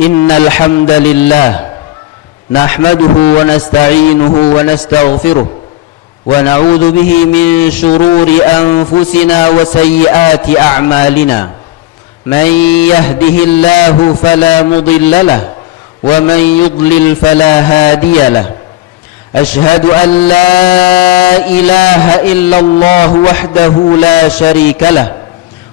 إن الحمد لله نحمده ونستعينه ونستغفره ونعوذ به من شرور أنفسنا وسيئات أعمالنا من يهده الله فلا مضل له ومن يضلل فلا هادي له أشهد أن لا إله إلا الله وحده لا شريك له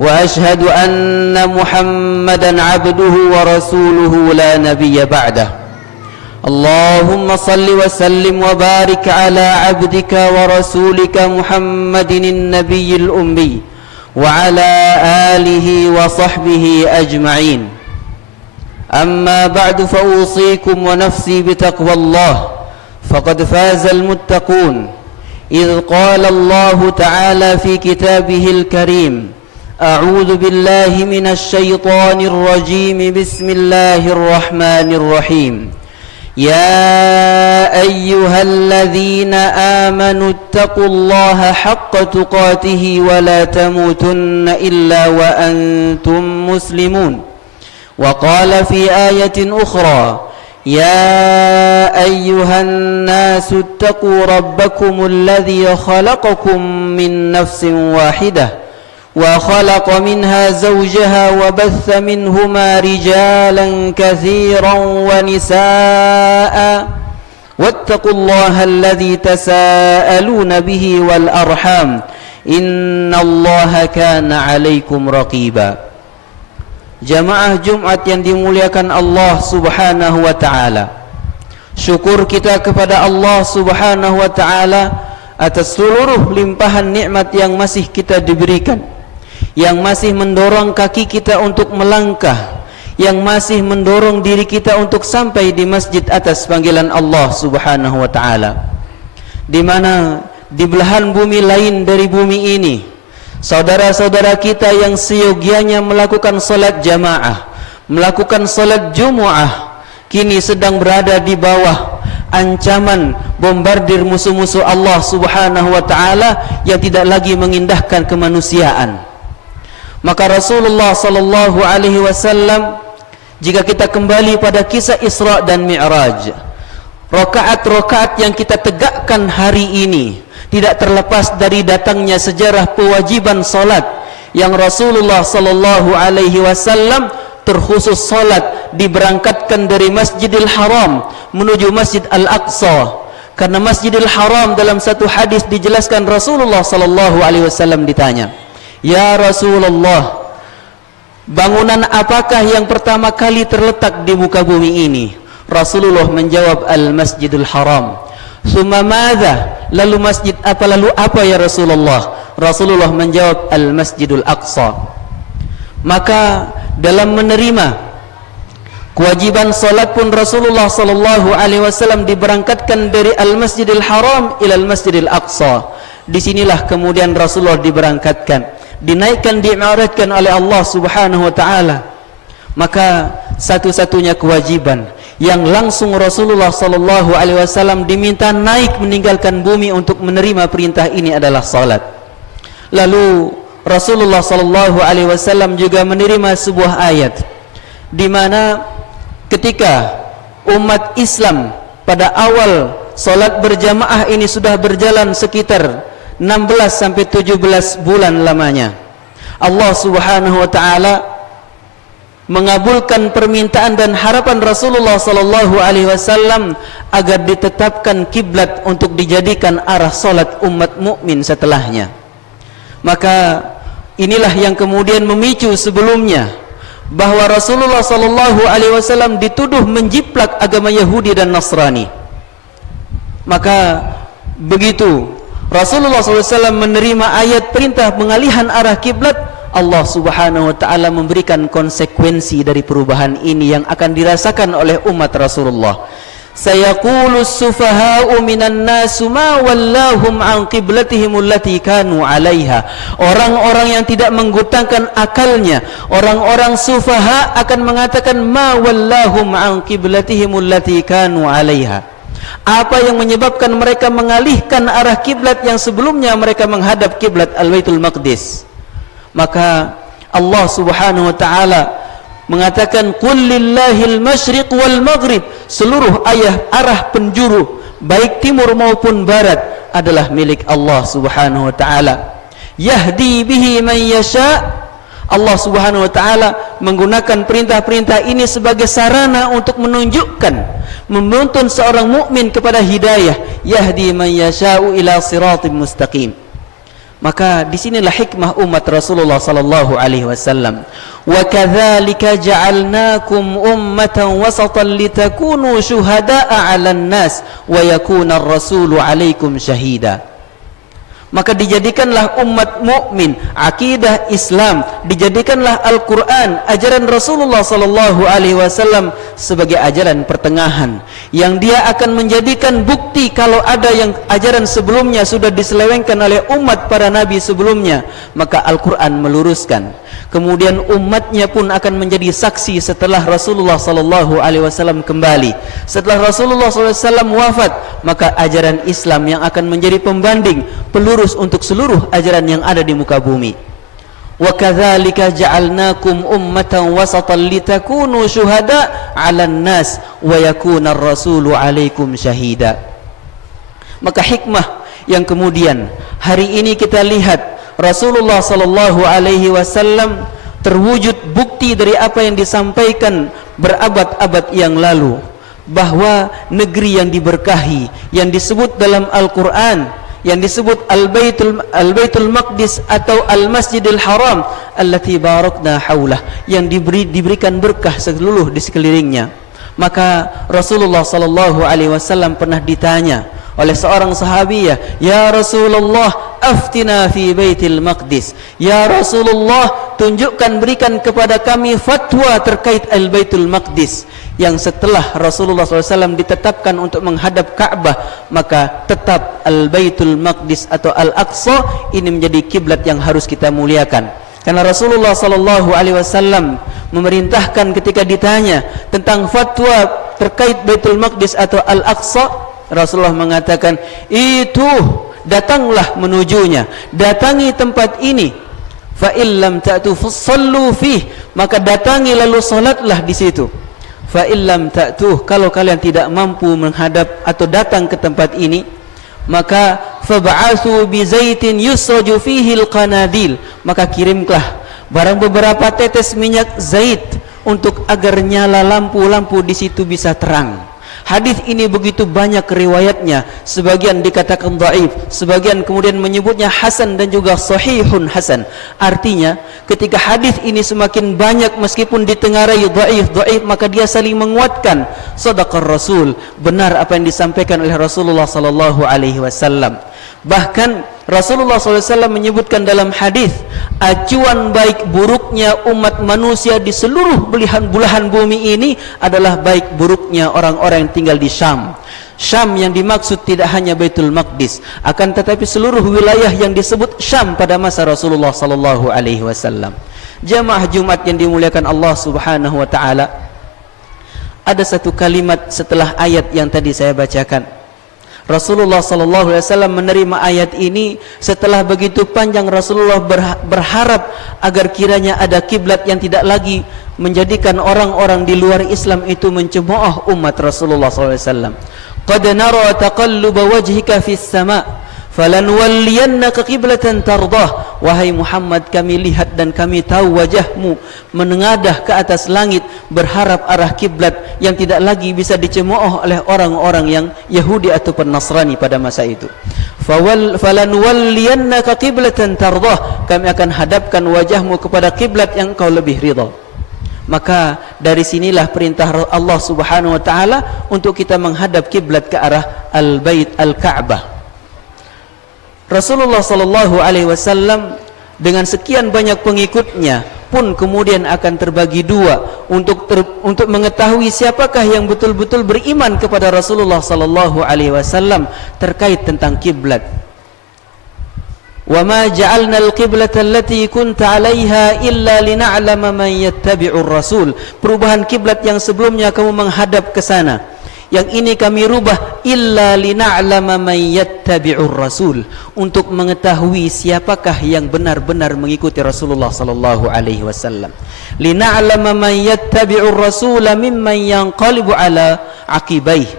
وأشهد أن محمدًا عبده ورسوله لا نبي بعده اللهم صل وسلم وبارك على عبدك ورسولك محمد النبي الأمي وعلى آله وصحبه أجمعين أما بعد فأوصيكم ونفسي بتقوى الله فقد فاز المتقون إذ قال الله تعالى في كتابه الكريم أعوذ بالله من الشيطان الرجيم بسم الله الرحمن الرحيم يا أيها الذين آمنوا اتقوا الله حق تقاته ولا تموتن إلا وأنتم مسلمون وقال في آية أخرى يا أيها الناس اتقوا ربكم الذي خلقكم من نفس واحدة وخلق منها زوجها وبث منهما رجالا كثيرا ونساء واتقوا الله الذي تساءلون به والأرحام إن الله كان عليكم رقيبا. Jamaah Jumat yang dimuliakan Allah Subhanahu wa taala. Syukur kita kepada Allah Subhanahu wa taala atas seluruh limpahan nikmat yang masih kita diberikan, yang masih mendorong kaki kita untuk melangkah, yang masih mendorong diri kita untuk sampai di masjid atas panggilan Allah Subhanahu wa taala. Di mana di belahan bumi lain dari bumi ini, saudara-saudara kita yang seyogianya melakukan salat jamaah, melakukan salat Jumu'ah, kini sedang berada di bawah ancaman bombardir musuh-musuh Allah Subhanahu wa taala yang tidak lagi mengindahkan kemanusiaan. Maka Rasulullah sallallahu alaihi wasallam, jika kita kembali pada kisah Isra dan Mi'raj, rakaat-rakaat yang kita tegakkan hari ini tidak terlepas dari datangnya sejarah kewajiban salat yang Rasulullah sallallahu alaihi wasallam terkhusus salat diberangkatkan dari Masjidil Haram menuju Masjid Al-Aqsa. Karena Masjidil Haram dalam satu hadis dijelaskan Rasulullah sallallahu alaihi wasallam ditanya, "Ya Rasulullah, bangunan apakah yang pertama kali terletak di muka bumi ini?" Rasulullah menjawab, "Al-Masjidil Haram." "Summa madza?" Lalu masjid apa, lalu apa ya Rasulullah? Rasulullah menjawab, "Al-Masjidul Aqsa." Maka dalam menerima kewajiban salat pun Rasulullah sallallahu alaihi wasallam diberangkatkan dari Al-Masjidil Haram ila Al-Masjidil Aqsa. Disinilah kemudian Rasulullah diberangkatkan, dinaikkan, di'marajkan oleh Allah Subhanahu wa taala. Maka satu-satunya kewajiban yang langsung Rasulullah sallallahu alaihi wasallam diminta naik meninggalkan bumi untuk menerima perintah ini adalah salat. Lalu Rasulullah sallallahu alaihi wasallam juga menerima sebuah ayat di mana ketika umat Islam pada awal salat berjamaah ini sudah berjalan sekitar 16 sampai 17 bulan lamanya, Allah Subhanahu wa taala mengabulkan permintaan dan harapan Rasulullah sallallahu alaihi wasallam agar ditetapkan kiblat untuk dijadikan arah salat umat mukmin setelahnya. Maka inilah yang kemudian memicu sebelumnya bahwa Rasulullah sallallahu alaihi wasallam dituduh menjiplak agama Yahudi dan Nasrani. Maka begitu Rasulullah sallallahu alaihi wasallam menerima ayat perintah pengalihan arah kiblat, Allah Subhanahu wa taala memberikan konsekuensi dari perubahan ini yang akan dirasakan oleh umat Rasulullah. Sayaqulu as-sufaha'u minan nas ma wallahum an qiblatihim allati kanu 'alaiha. Orang-orang yang tidak menggutangkan akalnya, orang-orang sufaha akan mengatakan ma wallahum an qiblatihim allati kanu 'alaiha. Apa yang menyebabkan mereka mengalihkan arah kiblat yang sebelumnya mereka menghadap kiblat Al-Baitul Maqdis? Maka Allah Subhanahu wa taala mengatakan qul lillahil masyriq wal maghrib, seluruh arah penjuru baik timur maupun barat adalah milik Allah Subhanahu wa taala. Yahdi bihi man yasha. Allah Subhanahu wa taala menggunakan perintah-perintah ini sebagai sarana untuk menunjukkan, menuntun seorang mukmin kepada hidayah. Yahdi man yasha'u ila siratim mustaqim. Maka disinilah hikmah umat Rasulullah sallallahu alaihi wasallam. Wa kadzalika ja'alnakum ummatan wasatan litakunu syuhada'a 'alan nas wa yakuna ar-rasulu 'alaikum syahida. Maka dijadikanlah umat mukmin, akidah Islam, dijadikanlah Al-Quran, ajaran Rasulullah sallallahu alaihi wasallam sebagai ajaran pertengahan yang dia akan menjadikan bukti kalau ada yang ajaran sebelumnya sudah diselewengkan oleh umat para nabi sebelumnya, maka Al-Quran meluruskan. Kemudian umatnya pun akan menjadi saksi setelah Rasulullah sallallahu alaihi wasallam kembali. Setelah Rasulullah sallallahu alaihi wasallam wafat, maka ajaran Islam yang akan menjadi pembanding, pelurus untuk seluruh ajaran yang ada di muka bumi. Wa kadzalika ja'alnakum ummatan wasatan litakunu syuhada 'alan nas wa yakuna ar-rasulu 'alaikum syahida. Maka hikmah yang kemudian hari ini kita lihat Rasulullah sallallahu alaihi wasallam terwujud bukti dari apa yang disampaikan berabad-abad yang lalu, bahwa negeri yang diberkahi yang disebut dalam Al-Quran, yang disebut Al-Baitul Maqdis atau Al-Masjidil Haram allati barakna haulah, yang diberikan berkah seluruh di sekelilingnya. Maka Rasulullah sallallahu alaihi wasallam pernah ditanya oleh seorang sahabiyah, "Ya Rasulullah, aftina fi Baitil Maqdis." Ya Rasulullah, tunjukkan, berikan kepada kami fatwa terkait Al-Baitul Maqdis. Yang setelah Rasulullah SAW ditetapkan untuk menghadap Ka'bah, maka tetap Al-Baitul Maqdis atau Al-Aqsa ini menjadi kiblat yang harus kita muliakan. Karena Rasulullah SAW memerintahkan ketika ditanya tentang fatwa terkait Baitul Maqdis atau Al-Aqsa, Rasulullah mengatakan, itu datanglah menujunya, datangi tempat ini. Fa illam ta'tu fasallu fih, maka datangi lalu salatlah di situ. Fa illam ta'tu, kalau kalian tidak mampu menghadap atau datang ke tempat ini, maka fab'athu bi zaitin yusraju fihi al-qanadil, maka kirimlah barang beberapa tetes minyak zait untuk agar nyala lampu-lampu di situ bisa terang. Hadis ini begitu banyak riwayatnya, sebagian dikatakan dhaif, sebagian kemudian menyebutnya hasan dan juga sahihun hasan. Artinya ketika hadis ini semakin banyak meskipun ditengarai dhaif, maka dia saling menguatkan. Shadaqar Rasul, benar apa yang disampaikan oleh Rasulullah sallallahu alaihi wasallam. Bahkan Rasulullah SAW menyebutkan dalam hadis, acuan baik buruknya umat manusia di seluruh belahan bumi ini adalah baik buruknya orang-orang yang tinggal di Syam. Syam yang dimaksud tidak hanya Baitul Maqdis, akan tetapi seluruh wilayah yang disebut Syam pada masa Rasulullah sallallahu alaihi wasallam. Jamaah Jumat yang dimuliakan Allah Subhanahu wa taala, ada satu kalimat setelah ayat yang tadi saya bacakan. Rasulullah sallallahu alaihi wasallam menerima ayat ini setelah begitu panjang Rasulullah berharap agar kiranya ada kiblat yang tidak lagi menjadikan orang-orang di luar Islam itu mencemooh umat Rasulullah sallallahu alaihi wasallam. Qad nara taqalluba wajhika fis sama' falanwalliyannaka qiblatan tardah. Wahai Muhammad, kami lihat dan kami tahu wajahmu menengadah ke atas langit berharap arah kiblat yang tidak lagi bisa dicemooh oleh orang-orang yang Yahudi ataupun Nasrani pada masa itu. Falanwalliyannaka qiblatan tardah, kami akan hadapkan wajahmu kepada kiblat yang kau lebih ridha. Maka dari sinilah perintah Allah Subhanahu wa taala untuk kita menghadap kiblat ke arah Al-Bait Al-Ka'bah. Rasulullah sallallahu alaihi wasallam dengan sekian banyak pengikutnya pun kemudian akan terbagi dua untuk mengetahui siapakah yang betul-betul beriman kepada Rasulullah sallallahu alaihi wasallam terkait tentang kiblat. Wa ma ja'alna al-qiblata allati kunta 'alaiha illa lina'lama man yattabi'ur rasul. Perubahan kiblat yang sebelumnya kamu menghadap ke sana, Yang ini kami rubah illa lina'lama man yattabi'ur rasul, untuk mengetahui siapakah yang benar-benar mengikuti Rasulullah sallallahu alaihi wasallam. Lina'lama man yattabi'ur rasul mimman yanqalibu ala aqibaih.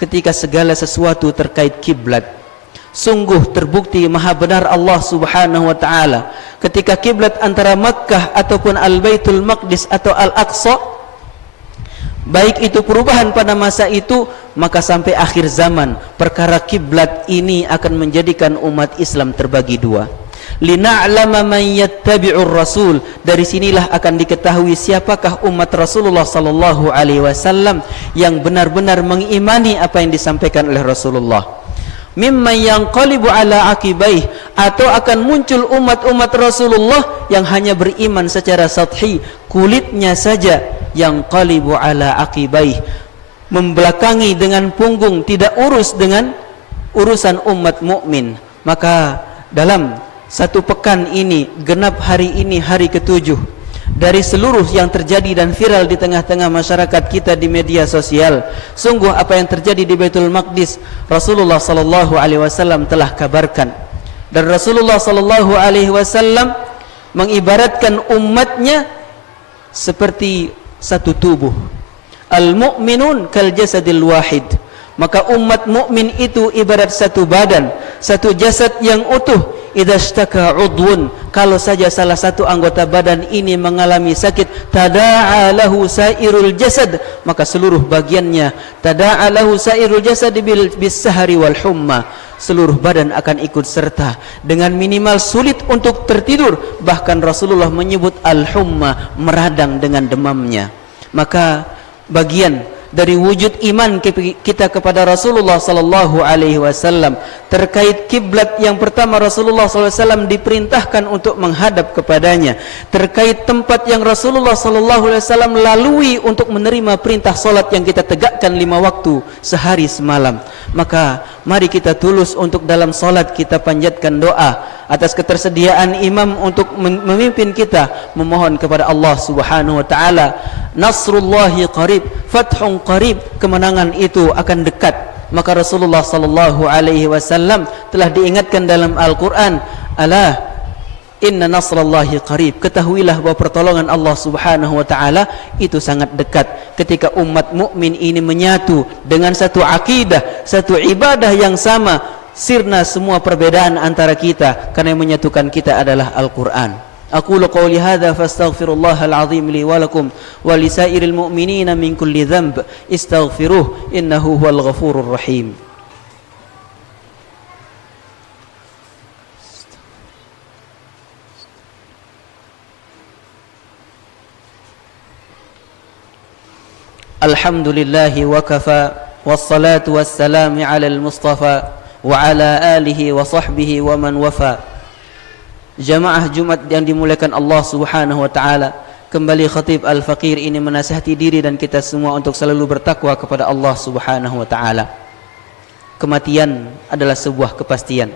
Ketika segala sesuatu terkait kiblat, sungguh terbukti maha benar Allah subhanahu wa ta'ala ketika kiblat antara Makkah ataupun Al-Baitul Maqdis atau Al-Aqsa, baik itu perubahan pada masa itu, maka sampai akhir zaman perkara kiblat ini akan menjadikan umat Islam terbagi dua. Lina'lama man yattabi'ur rasul, dari sinilah akan diketahui siapakah umat Rasulullah sallallahu alaihi wasallam yang benar-benar mengimani apa yang disampaikan oleh Rasulullah. Mimman yanqalibu ala aqibaih, atau akan muncul umat-umat Rasulullah yang hanya beriman secara sathi, kulitnya saja, yanqalibu ala aqibaih, membelakangi dengan punggung, tidak urus dengan urusan umat mukmin. Maka dalam satu pekan ini, genap hari ini hari ke-7 dari seluruh yang terjadi dan viral di tengah-tengah masyarakat kita di media sosial, sungguh apa yang terjadi di Baitul Maqdis Rasulullah sallallahu alaihi wasallam telah kabarkan, dan Rasulullah sallallahu alaihi wasallam mengibaratkan umatnya seperti satu tubuh. Al-mu'minun kal jasadil wahid, maka umat mukmin itu ibarat satu badan, satu jasad yang utuh. Idza ishtaka udwun, kalau saja salah satu anggota badan ini mengalami sakit, tada'a lahu sairul jasad, maka seluruh bagiannya, tada'a lahu sairul jasad bis sahari wal humma, seluruh badan akan ikut serta dengan minimal sulit untuk tertidur. Bahkan Rasulullah menyebut al-humma, meradang dengan demamnya. Maka bagian dari wujud iman kita kepada Rasulullah sallallahu alaihi wasallam terkait kiblat, yang pertama Rasulullah sallallahu alaihi wasallam diperintahkan untuk menghadap kepadanya, terkait tempat yang Rasulullah sallallahu alaihi wasallam lalui untuk menerima perintah salat yang kita tegakkan 5 waktu sehari semalam. Maka mari kita tulus untuk dalam salat kita panjatkan doa atas ketersediaan imam untuk memimpin kita, memohon kepada Allah subhanahu wa ta'ala, nasrullahi qarib, fathun qarib, kemenangan itu akan dekat. Maka Rasulullah sallallahu alaihi wasallam telah diingatkan dalam Al-Quran, ala inna nasrallahi qarib, ketahuilah bahwa pertolongan Allah subhanahu wa ta'ala itu sangat dekat. Ketika umat mukmin ini menyatu dengan satu akidah, satu ibadah yang sama, sirna semua perbedaan antara kita, karena yang menyatukan kita adalah Al-Quran. Aqulu qawli hadha fastaghfirullahal azim li wa lakum wa lisairil mu'minina min kulli dhanb istaghfiruh innahu huwal ghafurur rahim. Alhamdulillahi wa kafa, wassalatu wassalamu ala al-mustafa wa ala alihi wa sahbihi wa man wafa. Jamaah Jumat yang dimuliakan Allah subhanahu wa ta'ala, kembali Khatib Al-Faqir ini menasihati diri dan kita semua untuk selalu bertakwa kepada Allah subhanahu wa ta'ala. Kematian adalah sebuah kepastian,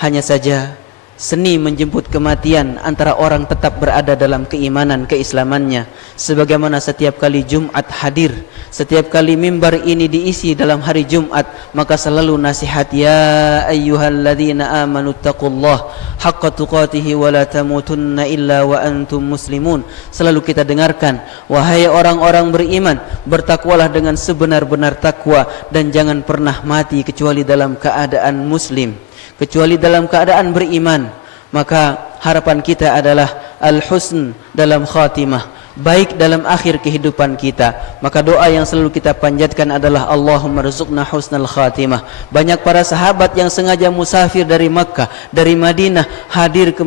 hanya saja seni menjemput kematian antara orang tetap berada dalam keimanan, keislamannya. Sebagaimana setiap kali Jumat hadir, setiap kali mimbar ini diisi dalam hari Jumat, maka selalu nasihat, ya ayyuhalladzina amanu taqullah haqqa tuqatihi wa la tamutunna illa wa antum muslimun. Selalu kita dengarkan, wahai orang-orang beriman, bertakwalah dengan sebenar-benar takwa dan jangan pernah mati kecuali dalam keadaan muslim, kecuali dalam keadaan beriman. Maka harapan kita adalah al-husn dalam khatimah, baik dalam akhir kehidupan kita. Maka doa yang selalu kita panjatkan adalah Allahumma rzuqna husnal khatimah. Banyak para sahabat yang sengaja musafir dari Makkah, dari Madinah, hadir ke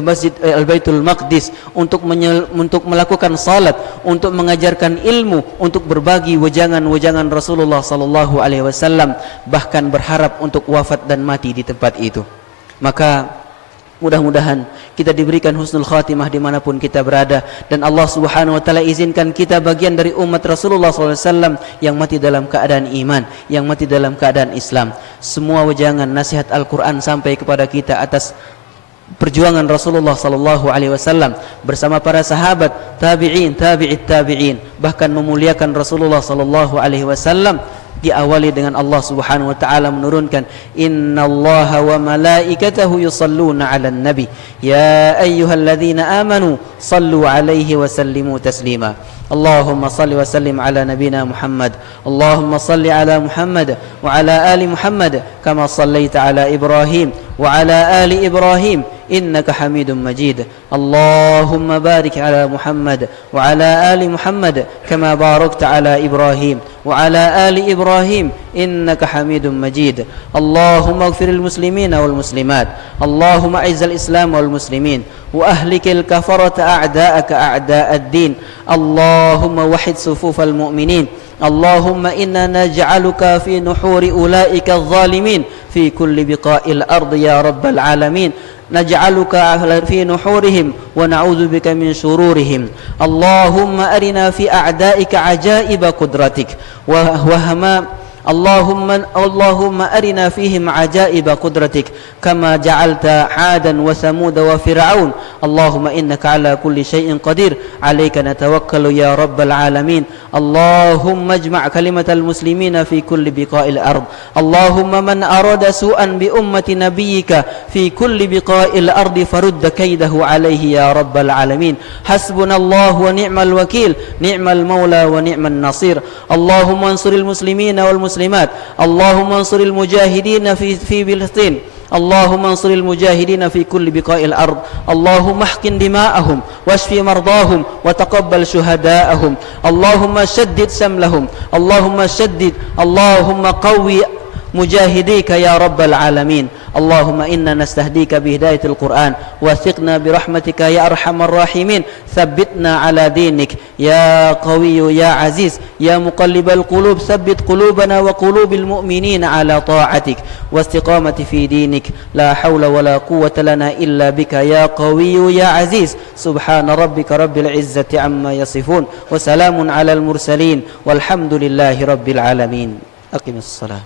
masjid Al-Baitul Maqdis untuk melakukan salat, untuk mengajarkan ilmu, untuk berbagi wejangan-wejangan Rasulullah sallallahu alaihi wasallam, bahkan berharap untuk wafat dan mati di tempat itu. Maka mudah-mudahan kita diberikan husnul khatimah dimanapun kita berada, dan Allah subhanahu wa ta'ala izinkan kita bagian dari umat Rasulullah SAW yang mati dalam keadaan iman, yang mati dalam keadaan Islam. Semua wejangan nasihat Al-Quran sampai kepada kita atas perjuangan Rasulullah sallallahu alaihi wasallam bersama para sahabat, tabi'in, tabi'it tabi'in, bahkan memuliakan Rasulullah sallallahu alaihi wasallam diawali dengan Allah Subhanahu wa taala menurunkan innallaha wa malaikatahu yusalluna 'alan nabi ya ayyuhalladzina amanu sallu 'alaihi wa sallimu taslima. Allahumma salli wa sallim ala nabina Muhammad. Allahumma salli ala Muhammad wa ala ali Muhammad kama sallaita ala Ibrahim wa ala ali Ibrahim innaka Hamidum Majid. Allahumma barik ala Muhammad wa ala ali Muhammad kama barakta ala Ibrahim wa ala ali Ibrahim innaka Hamidum Majid. Allahumma ighfir lil muslimina wal muslimat. Allahumma izzil Islam wal muslimin wa ahlikil kafarata a'da'aka a'da'ad din. Allahumma wahid sufufal mu'minin. Allahumma inna naj'aluka fi nuhuri ulaika adh-dhalimin fi kulli biqa'il ardi ya rabbal alamin. Naj'aluka fi nuhurihim wa na'udzu bika min shururihim. Allahumma arina fi a'da'ika ajaiba qudratik wa hama اللهم أرنا فيهم عجائب قدرتك كما جعلت عادا وثمود وفرعون. اللهم إنك على كل شيء قدير عليك نتوكل يا رب العالمين. اللهم اجمع كلمة المسلمين في كل بقاع الأرض. اللهم من أراد سوءا بأمة نبيك في كل بقاع الأرض فرد كيده عليه يا رب العالمين. حسبنا الله ونعم الوكيل نعم المولى ونعم النصير. اللهم انصر المسلمين والمسلمات. اللهم انصر المجاهدين في فلسطين. اللهم انصر المجاهدين في كل بقاع الأرض. اللهم احقن دماءهم واشف مرضاهم وتقبل شهداءهم. اللهم شدد سملهم. اللهم قوي مجاهديك يا رب العالمين. اللهم إنا نستهديك بهداية القرآن وثقنا برحمتك يا أرحم الراحمين. ثبتنا على دينك يا قوي يا عزيز يا مقلب القلوب. ثبت قلوبنا وقلوب المؤمنين على طاعتك واستقامة في دينك. لا حول ولا قوة لنا إلا بك يا قوي يا عزيز. سبحان ربك رب العزة عما يصفون وسلام على المرسلين والحمد لله رب العالمين. أقم الصلاة.